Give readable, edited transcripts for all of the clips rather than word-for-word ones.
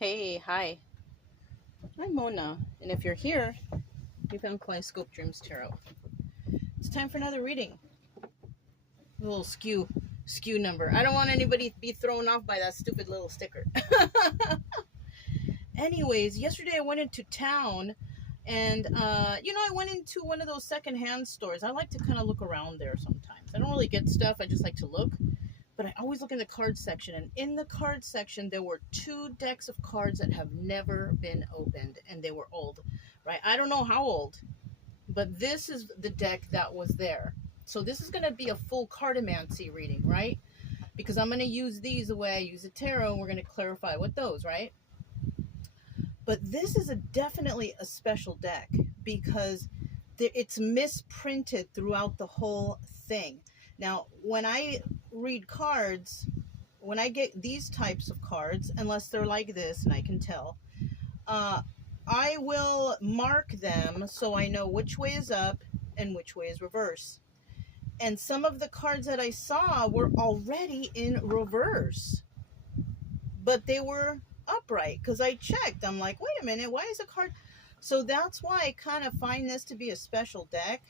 Hey, hi. I'm Mona, and if you're here, you found Kaleidoscope Dreams Tarot. It's time for another reading. A little skew number. I don't want anybody to be thrown off by that stupid little sticker. Anyways, yesterday I went into town, and I went into one of those secondhand stores. I like to kind of look around there sometimes. I don't really get stuff. I just like to look. But I always look in the card section, and in the card section there were two decks of cards that have never been opened, and they were old, right? I don't know how old, but this is the deck that was there. So this is going to be a full cartomancy reading, right? Because I'm going to use these the way I use a tarot, and we're going to clarify what those, right? But this is definitely a special deck because it's misprinted throughout the whole thing. Now, when I read cards, when I get these types of cards, unless they're like this and I can tell, I will mark them so I know which way is up and which way is reverse. And some of the cards that I saw were already in reverse, but they were upright because I checked. I'm like, wait a minute, why is a card? So that's why I kind of find this to be a special deck.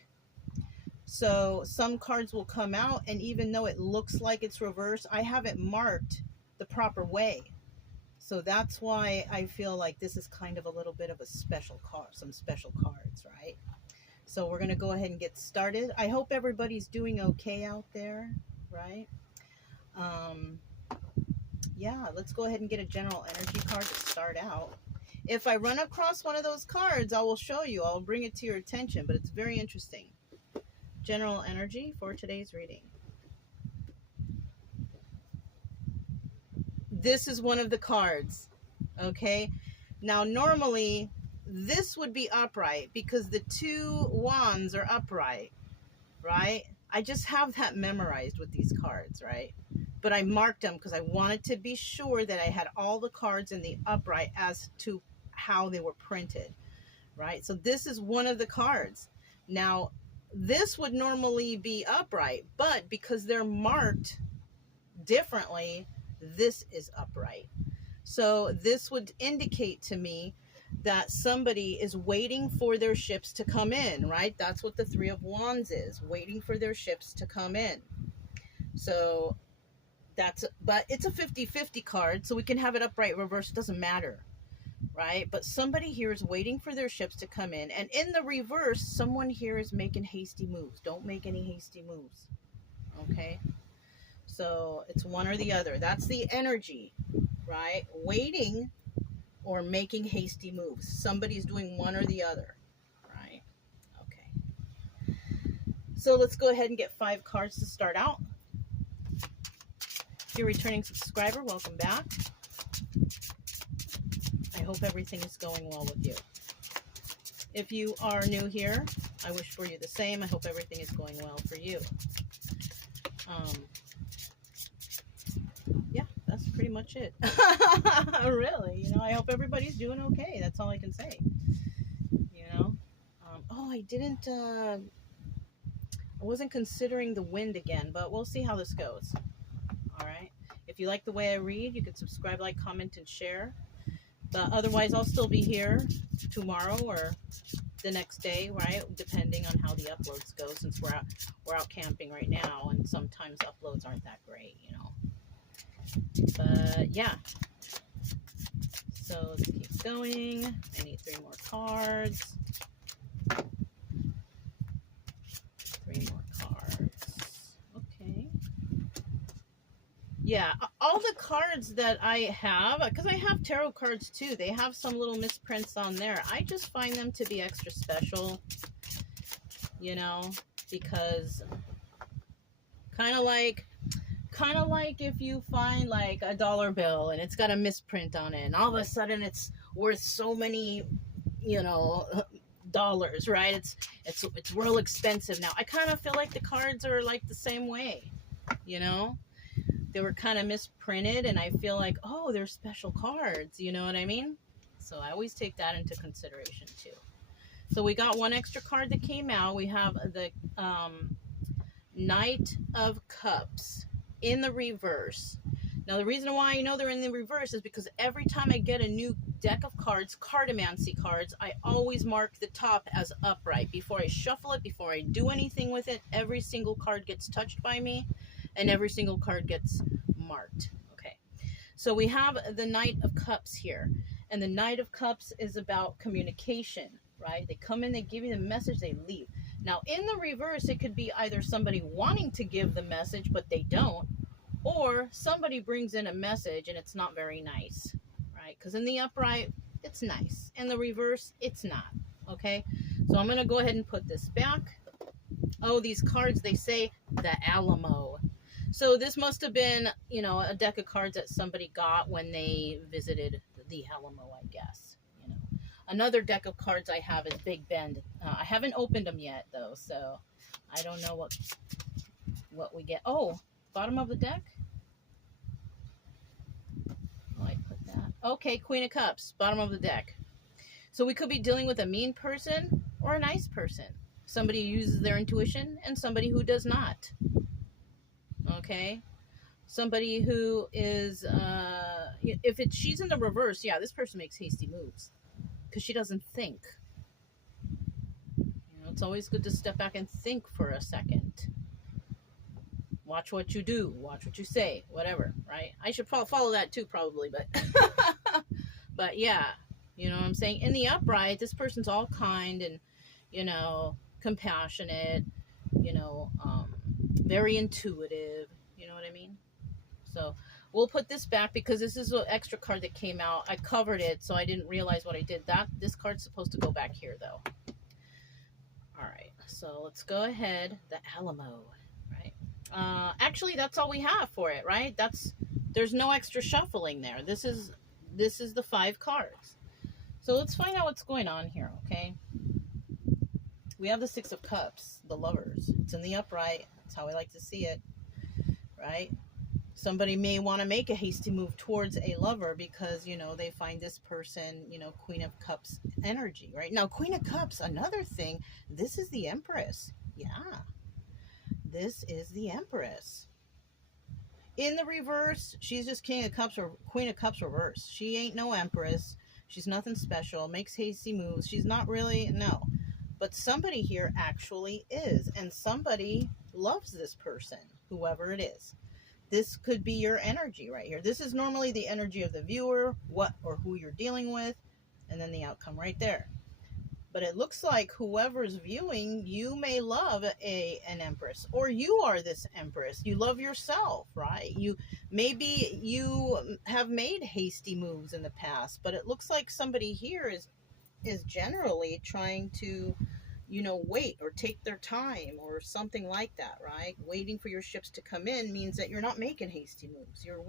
So some cards will come out, and even though it looks like it's reversed, I have it marked the proper way. So that's why I feel like this is kind of a little bit of a special card, some special cards, right? So we're going to go ahead and get started. I hope everybody's doing okay out there, right? Yeah, let's go ahead and get a general energy card to start out. If I run across one of those cards, I will show you. I'll bring it to your attention, but it's very interesting. General energy for today's reading. This is one of the cards, okay? Now, normally, this would be upright because the two wands are upright, right? I just have that memorized with these cards, right? But I marked them because I wanted to be sure that I had all the cards in the upright as to how they were printed, right? So this is one of the cards. Now, this would normally be upright, but because they're marked differently, this is upright. So this would indicate to me that somebody is waiting for their ships to come in, right? That's what the Three of Wands is, waiting for their ships to come in. So but it's a 50-50 card, so we can have it upright, reverse, it doesn't matter, right? But somebody here is waiting for their ships to come in, and in the reverse, someone here is making hasty moves. Don't make any hasty moves, okay? So it's one or the other. That's the energy, right? Waiting or making hasty moves. Somebody's doing one or the other, right? Okay. So let's go ahead and get 5 cards to start out. If you're a returning subscriber, welcome back. I hope everything is going well with you. If you are new here, I wish for you the same. I hope everything is going well for you. Yeah, that's pretty much it. Really, I hope everybody's doing okay. That's all I can say. I wasn't considering the wind again, but we'll see how this goes. All right. If you like the way I read, you can subscribe, like, comment, and share. But otherwise, I'll still be here tomorrow or the next day, right? Depending on how the uploads go, since we're out camping right now, and sometimes uploads aren't that great, But yeah. So let's keep going. I need 3 more cards. 3 more cards. Okay. Yeah, all the cards that I have, because I have tarot cards too, they have some little misprints on there. I just find them to be extra special, because kind of like if you find like a dollar bill and it's got a misprint on it, and all of a sudden it's worth so many, dollars, right? It's real expensive now. I kind of feel like the cards are like the same way, They were kind of misprinted, and I feel like, oh, they're special cards, you know what I mean? So I always take that into consideration too. So we got one extra card that came out. We have the Knight of Cups in the reverse. Now, the reason why I know they're in the reverse is because every time I get a new deck of cards, cartomancy cards, I always mark the top as upright. Before I shuffle it, before I do anything with it, every single card gets touched by me, and every single card gets marked. Okay, so we have the Knight of Cups here, and the Knight of Cups is about communication, right? They come in, they give you the message, they leave. Now, in the reverse, it could be either somebody wanting to give the message, but they don't, or somebody brings in a message and it's not very nice, right? Because in the upright, it's nice. In the reverse, it's not, okay? So I'm going to go ahead and put this back. Oh, these cards, they say the Alamo. So this must have been, you know, a deck of cards that somebody got when they visited the Alamo, I guess. You know, another deck of cards I have is Big Bend. I haven't opened them yet, though, so I don't know what we get. Oh, bottom of the deck. Oh, I put that. Okay, Queen of Cups, bottom of the deck. So we could be dealing with a mean person or a nice person. Somebody who uses their intuition and somebody who does not. Okay? Somebody who is, if she's in the reverse, yeah, this person makes hasty moves because she doesn't think. You know, it's always good to step back and think for a second. Watch what you do, watch what you say, whatever, right? I should follow that too, probably, but but yeah, you know what I'm saying? In the upright, this person's all kind and, you know, compassionate, you know, very intuitive, you know what I mean? So we'll put this back because this is an extra card that came out. I covered it, so I didn't realize what I did. This card's supposed to go back here, though. All right, so let's go ahead. The Alamo, right? Actually, that's all we have for it, right? There's no extra shuffling there. This is the 5 cards. So let's find out what's going on here, okay? We have the 6 of Cups, the Lovers. It's in the upright. That's how I like to see it, right? Somebody may want to make a hasty move towards a lover because, you know, they find this person, you know, Queen of Cups energy, right? Now, Queen of Cups, another thing, this is the Empress. Yeah. This is the Empress. In the reverse, she's just King of Cups or Queen of Cups reverse. She ain't no Empress. She's nothing special. Makes hasty moves. She's not really, no. But somebody here actually is. And somebody loves this person, whoever it is. This could be your energy right here. This is normally the energy of the viewer, what or who you're dealing with, and then the outcome right there. But it looks like whoever's viewing, you may love an Empress, or you are this Empress. You love yourself, right? Maybe you have made hasty moves in the past, but it looks like somebody here is generally trying to, you know, wait or take their time or something like that, right? Waiting for your ships to come in means that you're not making hasty moves. You're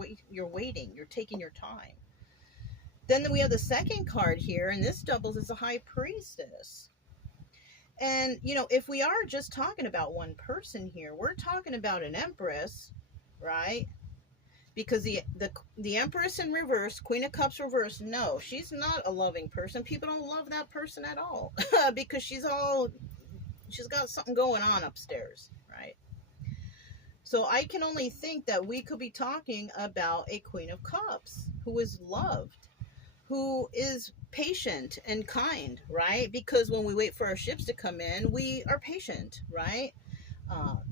waiting. You're taking your time. Then we have the second card here, and this doubles as a High Priestess. And, you know, if we are just talking about one person here, we're talking about an Empress, right? Because the Empress in reverse, Queen of Cups reverse, no, she's not a loving person. People don't love that person at all because she's got something going on upstairs, right? So I can only think that we could be talking about a Queen of Cups who is loved, who is patient and kind, right? Because when we wait for our ships to come in, we are patient, right?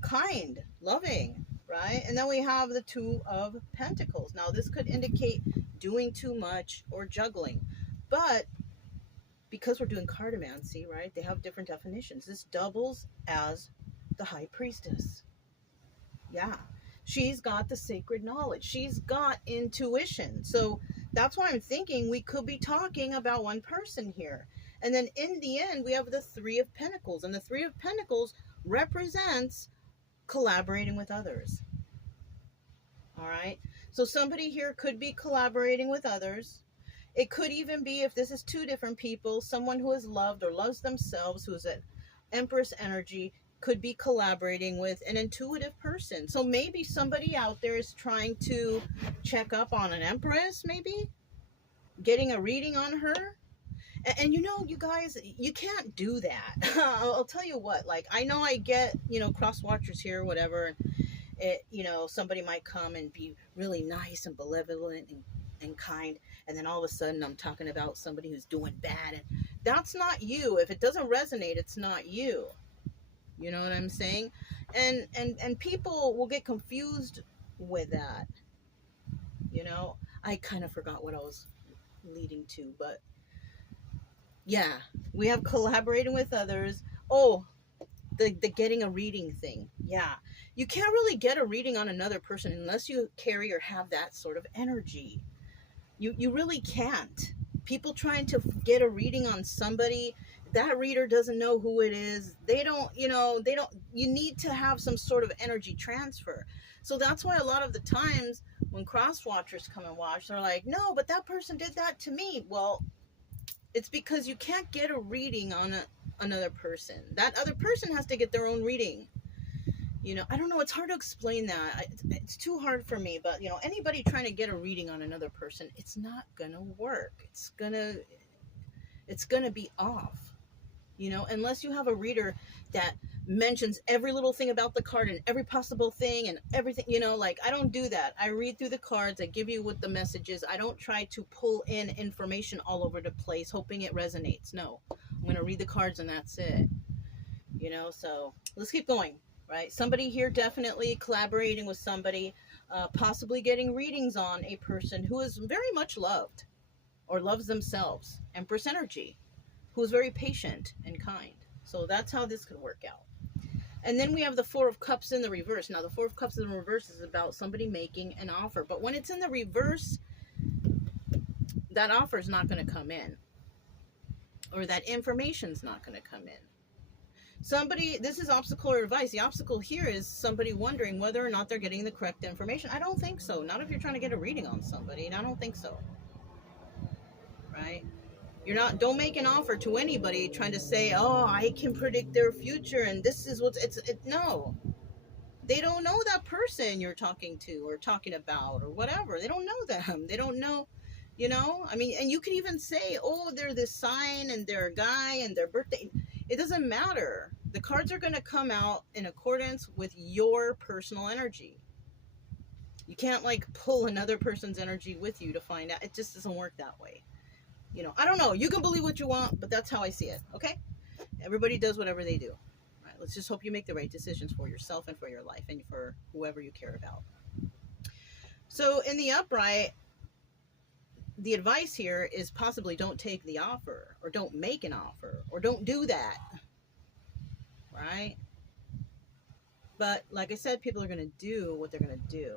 Kind, loving, right? And then we have the 2 of Pentacles. Now, this could indicate doing too much or juggling. But because we're doing cartomancy, right, they have different definitions. This doubles as the High Priestess. Yeah. She's got the sacred knowledge. She's got intuition. So that's why I'm thinking we could be talking about one person here. And then in the end, we have the 3 of Pentacles. And the 3 of Pentacles represents collaborating with others. All right. So somebody here could be collaborating with others. It could even be, if this is 2 different people, someone who is loved or loves themselves, who's an Empress energy, could be collaborating with an intuitive person. So maybe somebody out there is trying to check up on an Empress, maybe getting a reading on her. And you know, you guys, you can't do that. I'll tell you what, like, I know I get, you know, cross watchers here, whatever, somebody might come and be really nice and benevolent and kind, and then all of a sudden I'm talking about somebody who's doing bad, and that's not you. If it doesn't resonate, it's not you. You know what I'm saying? And people will get confused with that. I kind of forgot what I was leading to, but yeah, we have collaborating with others. Oh, the getting a reading thing. Yeah, you can't really get a reading on another person unless you carry or have that sort of energy. You really can't. People trying to get a reading on somebody, that reader doesn't know who it is. They don't. You need to have some sort of energy transfer. So that's why a lot of the times when cross watchers come and watch, they're like, no, but that person did that to me. Well, it's because you can't get a reading on another person. That other person has to get their own reading. I don't know. It's hard to explain that. It's too hard for me. But, anybody trying to get a reading on another person, it's not going to work. It's going to be off, unless you have a reader that mentions every little thing about the card and every possible thing and everything, like I don't do that. I read through the cards. I give you what the message is. I don't try to pull in information all over the place, hoping it resonates. No, I'm going to read the cards and that's it. So let's keep going. Right? Somebody here definitely collaborating with somebody, possibly getting readings on a person who is very much loved or loves themselves. Empress energy, who is very patient and kind. So that's how this could work out. And then we have the Four of Cups in the reverse. Now, the Four of Cups in the reverse is about somebody making an offer. But when it's in the reverse, that offer is not going to come in. Or that information is not going to come in. This is obstacle or advice. The obstacle here is somebody wondering whether or not they're getting the correct information. I don't think so. Not if you're trying to get a reading on somebody. And I don't think so. Right? Don't make an offer to anybody trying to say, oh, I can predict their future and this is no. They don't know that person you're talking to or talking about or whatever. They don't know them. They don't know, and you can even say, oh, they're this sign and they're a guy and their birthday. It doesn't matter. The cards are going to come out in accordance with your personal energy. You can't pull another person's energy with you to find out. It just doesn't work that way. I don't know. You can believe what you want, but that's how I see it. Okay? Everybody does whatever they do. All right, let's just hope you make the right decisions for yourself and for your life and for whoever you care about. So in the upright, the advice here is possibly don't take the offer or don't make an offer or don't do that. Right? But like I said, people are going to do what they're going to do.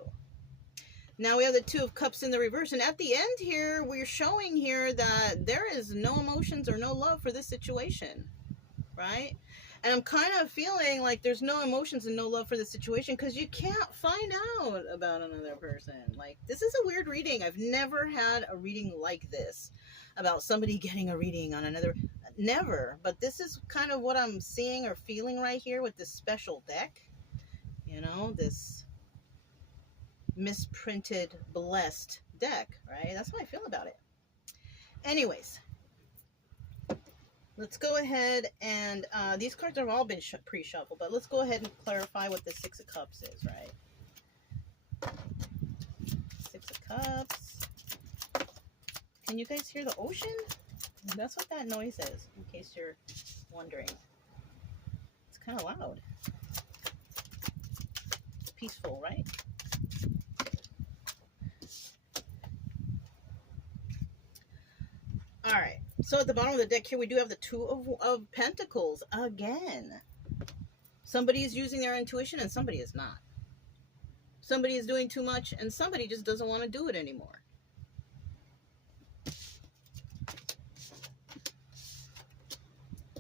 Now we have the Two of Cups in the reverse. And at the end here, we're showing here that there is no emotions or no love for this situation. Right? And I'm kind of feeling like there's no emotions and no love for the situation because you can't find out about another person. This is a weird reading. I've never had a reading like this about somebody getting a reading on another. Never. But this is kind of what I'm seeing or feeling right here with this special deck. This misprinted, blessed deck, right? That's how I feel about it. Anyways. Let's go ahead and, these cards have all been pre-shuffled, but let's go ahead and clarify what the Six of Cups is, right? Six of Cups. Can you guys hear the ocean? That's what that noise is, in case you're wondering. It's kind of loud. It's peaceful, right? All right. So at the bottom of the deck here, we do have the Two of Pentacles again. Somebody is using their intuition and somebody is not. Somebody is doing too much and somebody just doesn't want to do it anymore.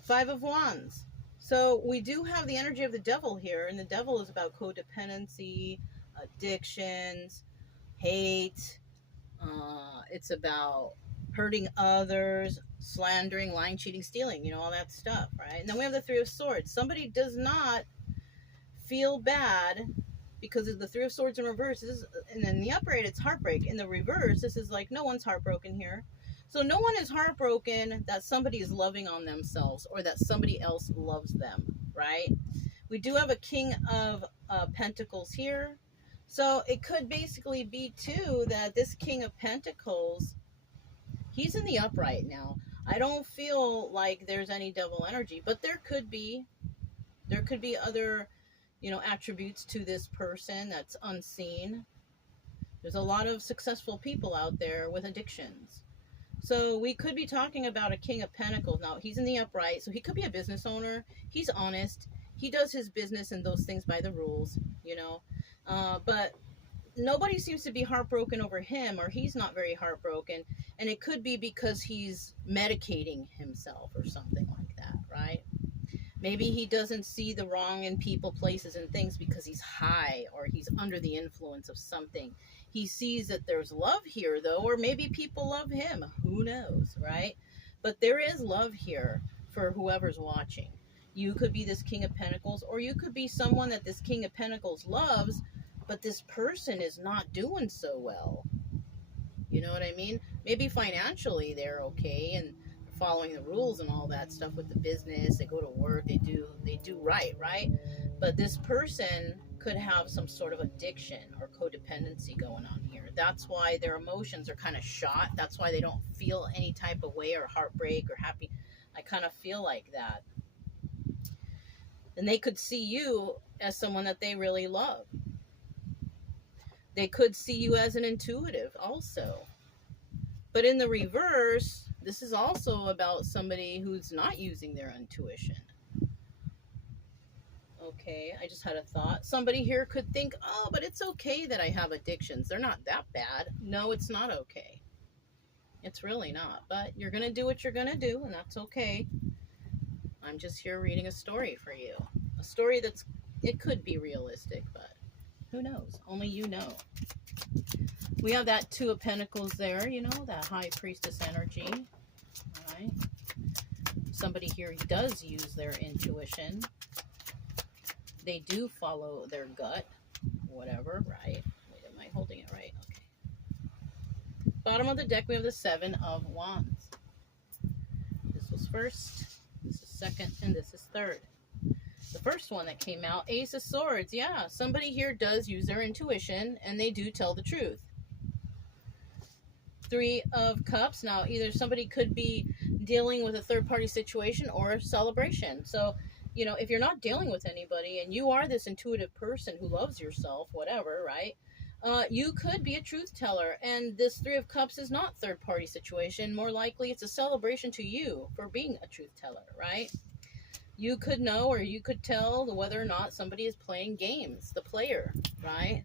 Five of Wands. So we do have the energy of the devil here, and the devil is about codependency, addictions, hate. It's about hurting others, slandering, lying, cheating, stealing, all that stuff, right? And then we have the Three of Swords. Somebody does not feel bad because of the Three of Swords in reverse. And in the upright, it's heartbreak. In the reverse, this is no one's heartbroken here. So no one is heartbroken that somebody is loving on themselves or that somebody else loves them, right? We do have a King of Pentacles here. So it could basically be too that this King of Pentacles, he's in the upright now. I don't feel like there's any devil energy, but there could be other, you know, attributes to this person that's unseen. There's a lot of successful people out there with addictions. So we could be talking about a King of Pentacles. Now, he's in the upright, so he could be a business owner. He's honest. He does his business and those things by the rules, you know. But nobody seems to be heartbroken over him, or he's not very heartbroken. And it could be because he's medicating himself or something like that, right? Maybe he doesn't see the wrong in people, places, and things because he's high or he's under the influence of something. He sees that there's love here, though, or maybe people love him. Who knows, right? But there is love here for whoever's watching. You could be this King of Pentacles, or you could be someone that this King of Pentacles loves, but this person is not doing so well. You know what I mean? Maybe financially they're okay and following the rules and all that stuff with the business. They go to work, they do right? But this person could have some sort of addiction or codependency going on here. That's why their emotions are kind of shot. That's why they don't feel any type of way or heartbreak or happy. I kind of feel like that. And they could see you as someone that they really love. They could see you as an intuitive also. But in the reverse, this is also about somebody who's not using their intuition. Okay, I just had a thought. Somebody here could think, oh, but it's okay that I have addictions. They're not that bad. No, it's not okay. It's really not. But you're going to do what you're going to do, and that's okay. I'm just here reading a story for you. A story it could be realistic, but who knows? Only you know. We have that Two of Pentacles there, you know, that High Priestess energy. All right. Somebody here does use their intuition. They do follow their gut, whatever, right? Wait, am I holding it right? Okay. Bottom of the deck, we have the Seven of Wands. This was first, this is second, and this is third. The first one that came out, Ace of Swords. Yeah, somebody here does use their intuition, and they do tell the truth. Three of Cups. Now, either somebody could be dealing with a third-party situation or a celebration. So, you know, if you're not dealing with anybody and you are this intuitive person who loves yourself, whatever, right? You could be a truth teller. And this Three of Cups is not third-party situation. More likely, it's a celebration to you for being a truth teller, right? You could know or you could tell whether or not somebody is playing games, the player, right?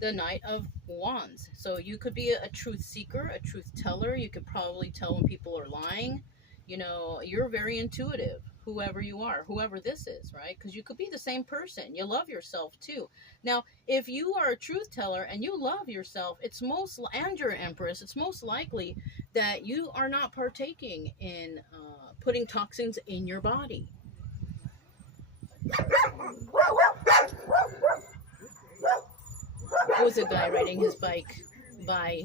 The Knight of Wands. So you could be a truth seeker, a truth teller. You could probably tell when people are lying. You know, you're very intuitive, whoever you are, whoever this is, right? Because you could be the same person. You love yourself too. Now, if you are a truth teller and you love yourself, and you're an Empress, it's most likely that you are not partaking in putting toxins in your body. There was a guy riding his bike by,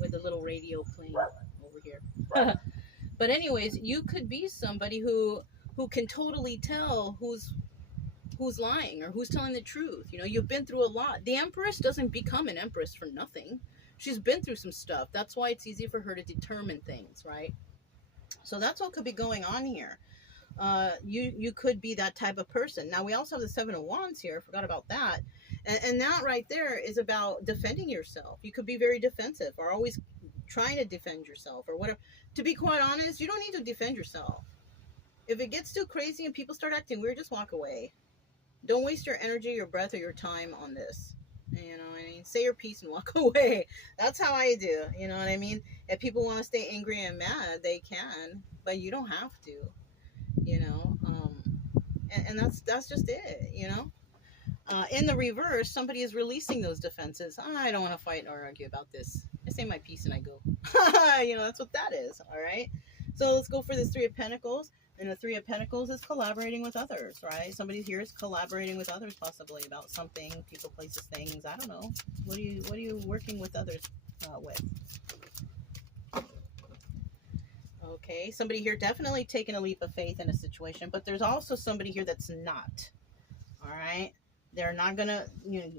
with a little radio playing over here. But anyways, you could be somebody who can totally tell who's lying or who's telling the truth. You know, you've been through a lot. The Empress doesn't become an Empress for nothing. She's been through some stuff. That's why it's easy for her to determine things, right? So that's what could be going on here. You could be that type of person. Now, we also have the Seven of Wands here. I forgot about that. And that right there is about defending yourself. You could be very defensive or always trying to defend yourself or whatever. To be quite honest, you don't need to defend yourself. If it gets too crazy and people start acting weird, just walk away. Don't waste your energy, your breath, or your time on this. You know what I mean? Say your piece and walk away. That's how I do. You know what I mean? If people want to stay angry and mad, they can. But you don't have to. You know? And that's just it, you know? In the reverse, somebody is releasing those defenses. I don't want to fight or argue about this. I say my piece and I go. You know, that's what that is, all right? So let's go for this Three of Pentacles. And the Three of Pentacles is collaborating with others, right? Somebody here is collaborating with others possibly about something, people, places, things. I don't know. What are you working with others with? Okay, Okay, somebody here definitely taking a leap of faith in a situation, but there's also somebody here that's not. All right, they're not gonna,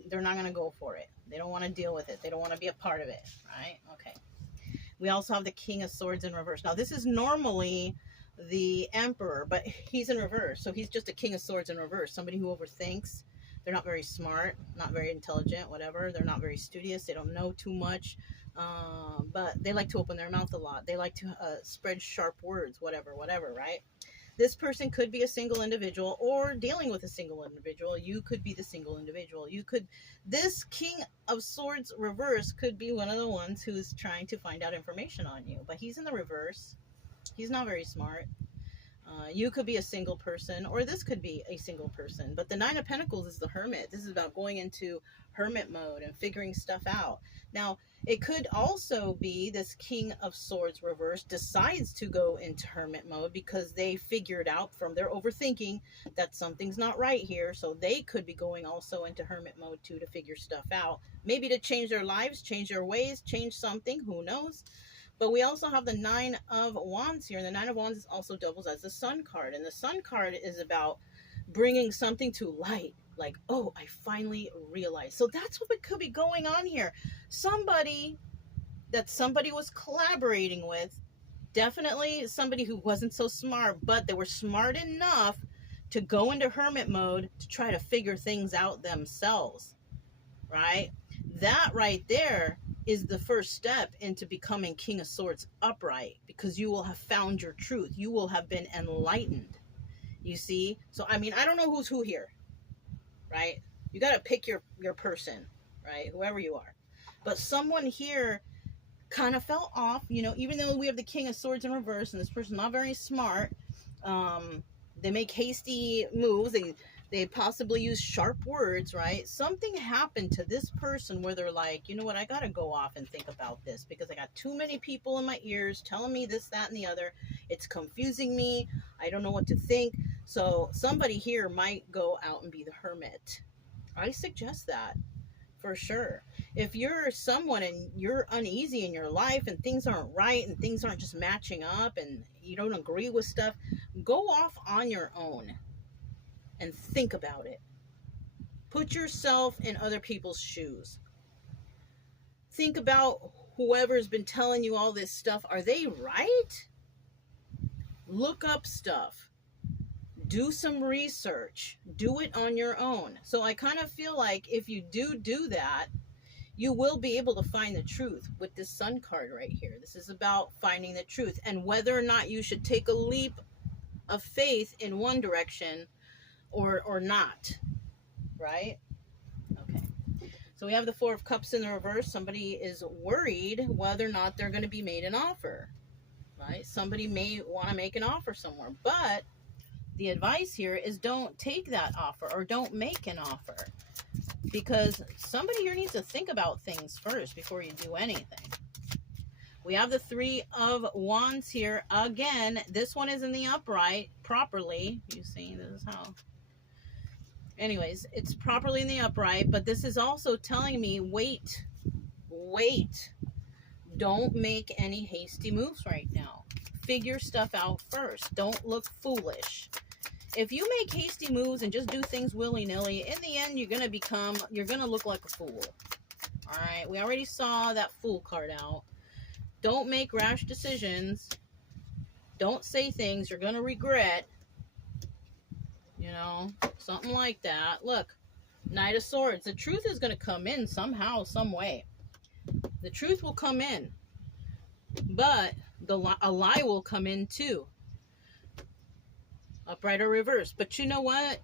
they're not gonna go for it. They don't want to deal with it. They don't want to be a part of it. Right? Okay. We also have the King of Swords in reverse. Now, this is normally the Emperor, but he's in reverse. So he's just a King of Swords in reverse. Somebody who overthinks. They're not very smart, not very intelligent, whatever. They're not very studious. They don't know too much. But they like to open their mouth a lot. They like to spread sharp words, whatever, right? This person could be a single individual or dealing with a single individual. You could be the single individual. This King of Swords reverse could be one of the ones who's trying to find out information on you. But he's in the reverse. He's not very smart. You could be a single person, or this could be a single person. But the Nine of Pentacles is the Hermit. This is about going into hermit mode and figuring stuff out. Now, it could also be this King of Swords reverse decides to go into hermit mode because they figured out from their overthinking that something's not right here. So they could be going also into hermit mode too to figure stuff out. Maybe to change their lives, change their ways, change something. Who knows? But we also have the Nine of Wands here. And the Nine of Wands also doubles as the Sun card. And the Sun card is about bringing something to light. Like, oh, I finally realized. So that's what could be going on here. Somebody that somebody was collaborating with. Definitely somebody who wasn't so smart. But they were smart enough to go into hermit mode to try to figure things out themselves. Right? That right there is the first step into becoming King of Swords upright, because you will have found your truth. You will have been enlightened. You see? So, I mean, I don't know who's who here, right? You got to pick your person, right? Whoever you are. But someone here kind of fell off, even though we have the King of Swords in reverse and this person's not very smart. They make hasty moves. They possibly use sharp words, right? Something happened to this person where they're like, you know what, I got to go off and think about this because I got too many people in my ears telling me this, that, and the other. It's confusing me. I don't know what to think. So somebody here might go out and be the hermit. I suggest that for sure. If you're someone and you're uneasy in your life and things aren't right and things aren't just matching up and you don't agree with stuff, go off on your own. And think about it. Put yourself in other people's shoes. Think about whoever's been telling you all this stuff. Are they right? Look up stuff. Do some research. Do it on your own. So I kind of feel like if you do that, you will be able to find the truth with this Sun card right here. This is about finding the truth and whether or not you should take a leap of faith in one direction or not, right? Okay. So we have the Four of Cups in the reverse. Somebody is worried whether or not they're going to be made an offer, right? Somebody may want to make an offer somewhere, but the advice here is don't take that offer or don't make an offer, because somebody here needs to think about things first before you do anything. We have the Three of Wands here. Again, this one is in the upright properly. You see, this is how... Anyways, it's properly in the upright, but this is also telling me, wait. Don't make any hasty moves right now. Figure stuff out first. Don't look foolish. If you make hasty moves and just do things willy-nilly, in the end, you're going to look like a fool. All right, we already saw that Fool card out. Don't make rash decisions. Don't say things you're going to regret. Something like that. Look, Knight of Swords. The truth is going to come in somehow, some way. The truth will come in. But a lie will come in too. Upright or reverse. But you know what?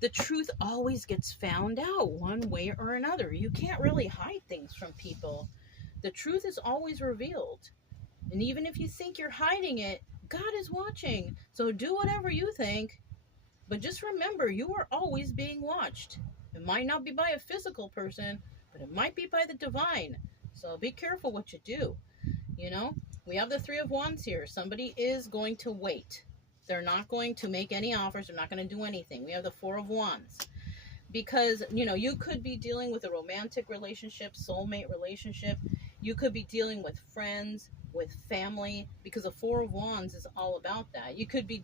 The truth always gets found out one way or another. You can't really hide things from people. The truth is always revealed. And even if you think you're hiding it, God is watching. So do whatever you think. But just remember, you are always being watched. It might not be by a physical person, but it might be by the divine. So be careful what you do. We have the Three of Wands here. Somebody is going to wait. They're not going to make any offers. They're not going to do anything. We have the Four of Wands. Because, you could be dealing with a romantic relationship, soulmate relationship. You could be dealing with friends, with family, because the Four of Wands is all about that. You could be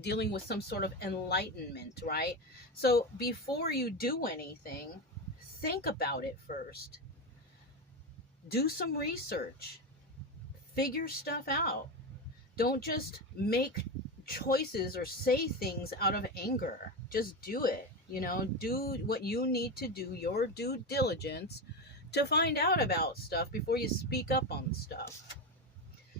dealing with some sort of enlightenment, right? So before you do anything, think about it first. Do some research. Figure stuff out. Don't just make choices or say things out of anger. Just do it. Do what you need to do, your due diligence, to find out about stuff before you speak up on stuff.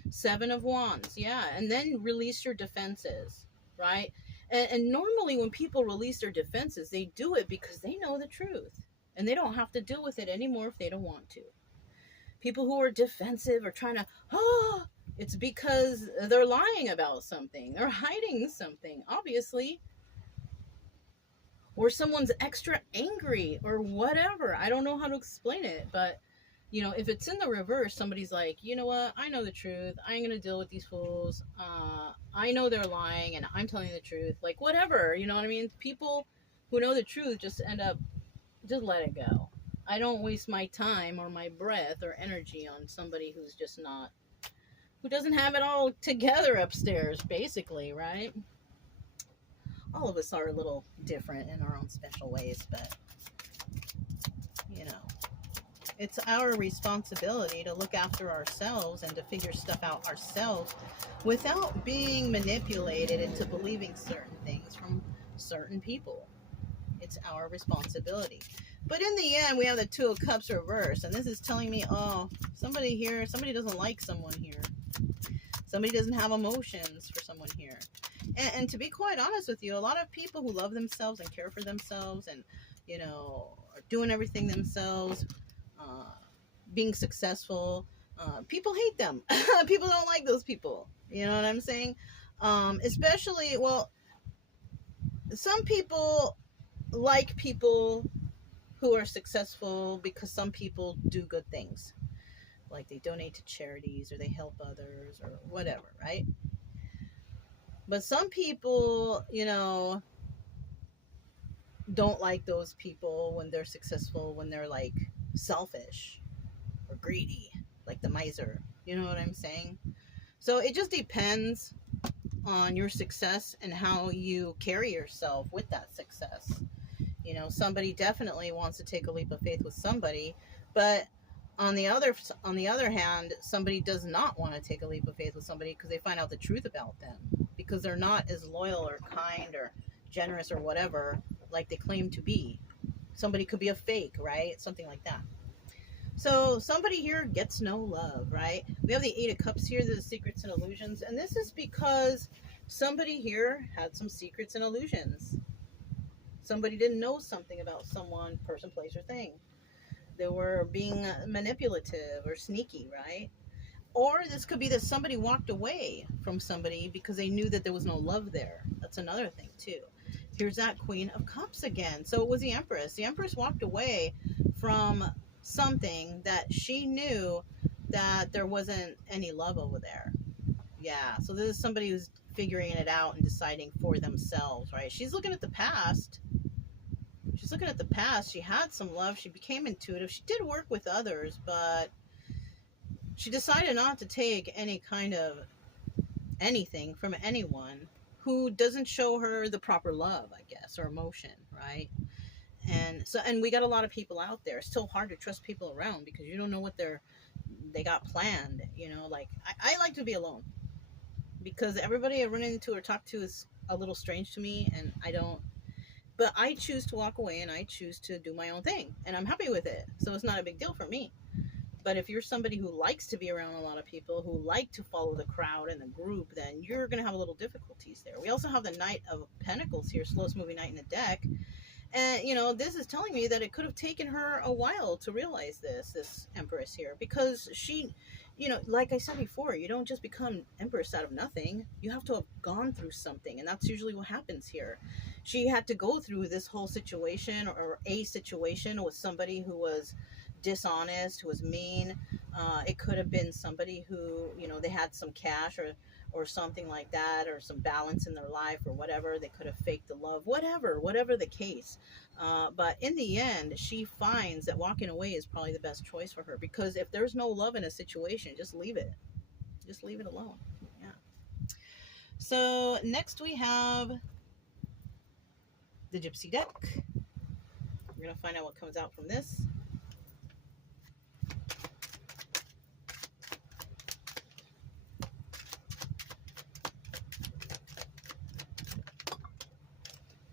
Seven of Wands, yeah. And then release your defenses, right? And normally when people release their defenses, they do it because they know the truth. And they don't have to deal with it anymore if they don't want to. People who are defensive or trying to, it's because they're lying about something. They're hiding something, obviously. Or someone's extra angry or whatever. I don't know how to explain it, but if it's in the reverse, somebody's like, you know what, I know the truth. I ain't gonna deal with these fools. I know they're lying and I'm telling the truth. Like, whatever, you know what I mean? People who know the truth just end up, just let it go. I don't waste my time or my breath or energy on somebody who's just not, who doesn't have it all together upstairs, basically, right? All of us are a little different in our own special ways, but, it's our responsibility to look after ourselves and to figure stuff out ourselves without being manipulated into believing certain things from certain people. It's our responsibility. But in the end, we have the Two of Cups reversed, and this is telling me, somebody doesn't like someone here. Somebody doesn't have emotions for someone here. And to be quite honest with you, a lot of people who love themselves and care for themselves and, are doing everything themselves, being successful, people hate them. People don't like those people. You know what I'm saying? Especially, some people like people who are successful because some people do good things. Like they donate to charities or they help others or whatever, right? But some people, don't like those people when they're successful, when they're like selfish or greedy, like the miser. You know what I'm saying? So it just depends on your success and how you carry yourself with that success. Somebody definitely wants to take a leap of faith with somebody, but on the other hand, somebody does not want to take a leap of faith with somebody because they find out the truth about them, because they're not as loyal or kind or generous or whatever like they claim to be. Somebody could be a fake, right? Something like that. So somebody here gets no love, right? We have the Eight of Cups here, the secrets and illusions, and this is because somebody here had some secrets and illusions. Somebody didn't know something about someone, person, place, or thing. They were being manipulative or sneaky, right? Or this could be that somebody walked away from somebody because they knew that there was no love there. That's another thing, too. Here's that Queen of Cups again. So it was the Empress. The Empress walked away from something that she knew that there wasn't any love over there. Yeah, so this is somebody who's figuring it out and deciding for themselves, right? She's looking at the past. She had some love. She became intuitive. She did work with others, but she decided not to take any kind of anything from anyone who doesn't show her the proper love, I guess, or emotion, right? And we got a lot of people out there. It's still hard to trust people around because you don't know what they got planned. Like I like to be alone because everybody I run into or talk to is a little strange to me, and but I choose to walk away and I choose to do my own thing, and I'm happy with it. So it's not a big deal for me. But if you're somebody who likes to be around a lot of people, who like to follow the crowd and the group, then you're going to have a little difficulties there. We also have the Knight of Pentacles here, slowest moving knight in the deck. And, this is telling me that it could have taken her a while to realize this Empress here. Because she, like I said before, you don't just become Empress out of nothing. You have to have gone through something. And that's usually what happens here. She had to go through this whole situation or a situation with somebody who was dishonest, who was mean, It could have been somebody who, you know, they had some cash or something like that, or some balance in their life or whatever. They could have faked the love, whatever the case. But in the end, she finds that walking away is probably the best choice for her, because if there's no love in a situation, just leave it. Just leave it alone. Yeah. So next we have the Gypsy deck. We're going to find out what comes out from this.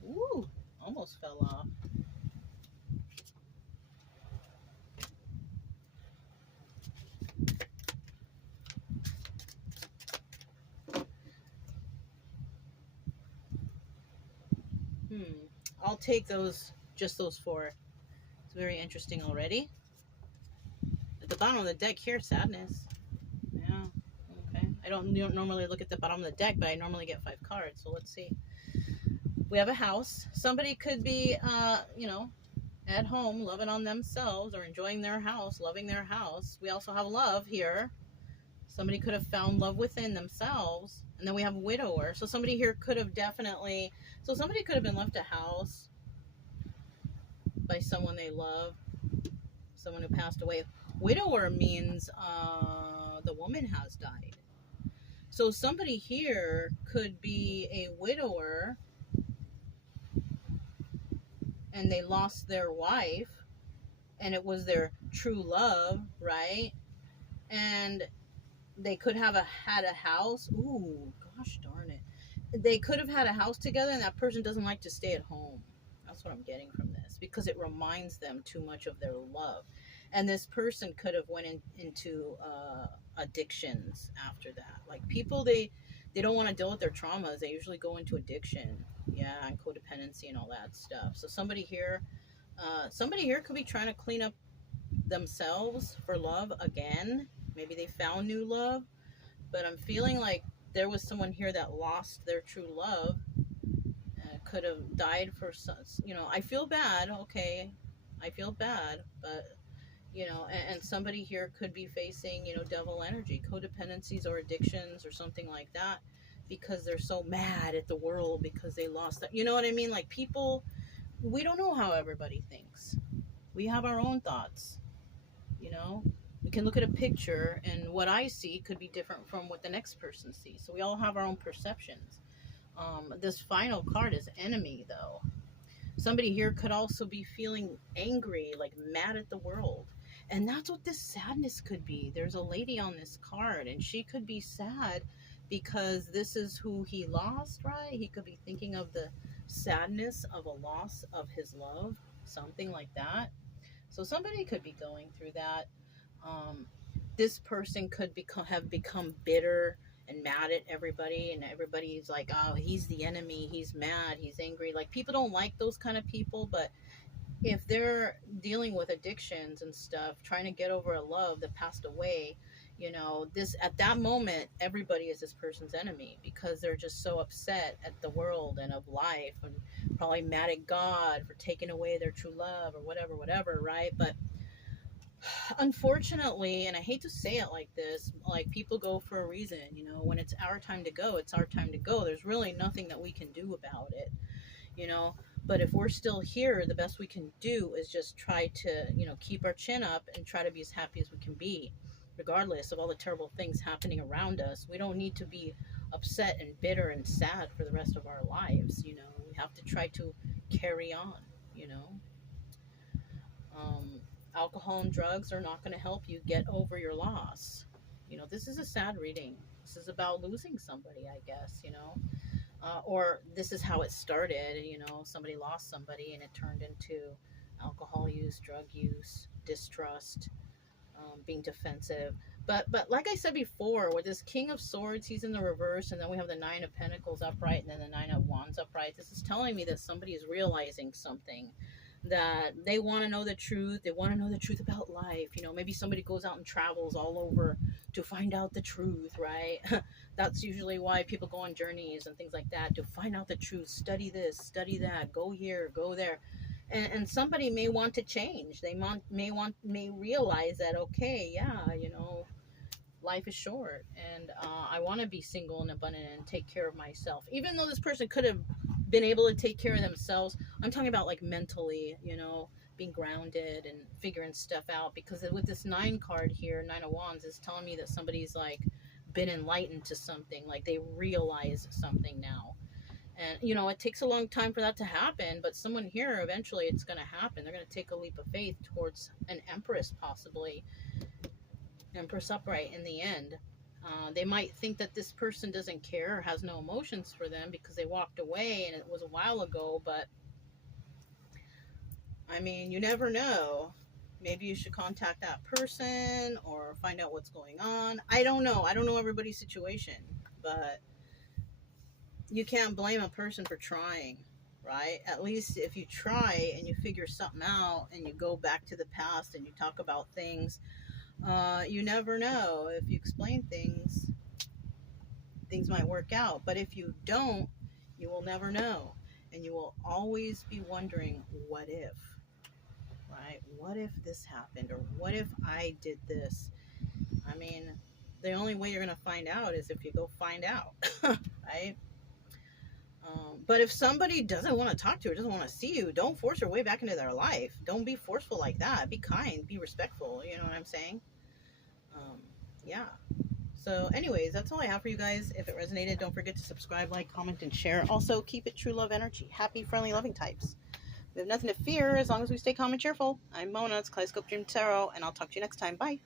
Ooh, almost fell off. I'll take those, just those four. It's very interesting already. At the bottom of the deck here, sadness. Yeah, okay. I don't normally look at the bottom of the deck, but I normally get 5 cards, so let's see. We have a house. Somebody could be, you know, at home, loving on themselves, or enjoying their house, loving their house. We also have love here. Somebody could have found love within themselves. And then we have widower. So somebody here could have definitely, so somebody could have been left a house by someone they love, someone who passed away. Widower means the woman has died. So somebody here could be a widower and they lost their wife, and it was their true love, right? And they could have had a house. Ooh, gosh darn it. They could have had a house together, and that person doesn't like to stay at home. That's what I'm getting from this, because it reminds them too much of their love. And this person could have went into addictions after that. Like, people, they don't want to deal with their traumas. They usually go into addiction, yeah, and codependency and all that stuff. So somebody here could be trying to clean up themselves for love again. Maybe they found new love, but I'm feeling like there was someone here that lost their true love, could have died for some, you know, I feel bad, okay, I feel bad, but, you know, and somebody here could be facing, you know, devil energy, codependencies or addictions or something like that, because they're so mad at the world because they lost that, you know what I mean? Like, people, we don't know how everybody thinks. We have our own thoughts, you know? We can look at a picture, and what I see could be different from what the next person sees. So we all have our own perceptions. This final card is enemy, though. Somebody here could also be feeling angry, like mad at the world. And that's what this sadness could be. There's a lady on this card, and she could be sad because this is who he lost, right? He could be thinking of the sadness of a loss of his love, something like that. So somebody could be going through that. This person could have become bitter and mad at everybody, and everybody's like, oh, he's the enemy, he's mad, he's angry. Like, people don't like those kind of people, but if they're dealing with addictions and stuff, trying to get over a love that passed away, you know, this, at that moment, everybody is this person's enemy, because they're just so upset at the world and of life, and probably mad at God for taking away their true love or whatever, right? But unfortunately, and I hate to say it like this, like, people go for a reason, you know. When it's our time to go, it's our time to go. There's really nothing that we can do about it, you know. But if we're still here, the best we can do is just try to, you know, keep our chin up and try to be as happy as we can be, regardless of all the terrible things happening around us. We don't need to be upset and bitter and sad for the rest of our lives, you know. We have to try to carry on, you know. Alcohol and drugs are not going to help you get over your loss. You know, this is a sad reading. This is about losing somebody, I guess, you know. Or this is how it started, you know. Somebody lost somebody and it turned into alcohol use, drug use, distrust, being defensive. But like I said before, with this King of Swords, he's in the reverse, and then we have the Nine of Pentacles upright, and then the Nine of Wands upright. This is telling me that somebody is realizing something, that they want to know the truth. They want to know the truth about life. You know, maybe somebody goes out and travels all over to find out the truth, right? That's usually why people go on journeys and things like that, to find out the truth. Study this, study that, go here, go there. And somebody may want to change. They may realize that, okay, yeah, you know, life is short, and I want to be single and abundant and take care of myself. Even though this person could have been able to take care of themselves, I'm talking about like mentally, you know, being grounded and figuring stuff out. Because with this 9 card here, 9 of Wands, is telling me that somebody's like been enlightened to something, like they realize something now. And, you know, it takes a long time for that to happen, but someone here, eventually it's going to happen. They're going to take a leap of faith towards an empress, possibly. Empress upright in the end. They might think that this person doesn't care or has no emotions for them because they walked away and it was a while ago, but I mean, you never know. Maybe you should contact that person or find out what's going on. I don't know. I don't know everybody's situation, but you can't blame a person for trying, right? At least if you try and you figure something out and you go back to the past and you talk about things, you never know. If you explain things, things might work out. But if you don't, you will never know. And you will always be wondering, what if? Right? What if this happened? Or what if I did this? I mean, the only way you're going to find out is if you go find out, right? But if somebody doesn't want to talk to you or doesn't want to see you, don't force your way back into their life. Don't be forceful like that. Be kind. Be respectful. You know what I'm saying? Yeah. So anyways, that's all I have for you guys. If it resonated, don't forget to subscribe, like, comment, and share. Also, keep it true love energy. Happy, friendly, loving types. We have nothing to fear as long as we stay calm and cheerful. I'm Mona. It's Kaleidoscope Dream Tarot, and I'll talk to you next time. Bye.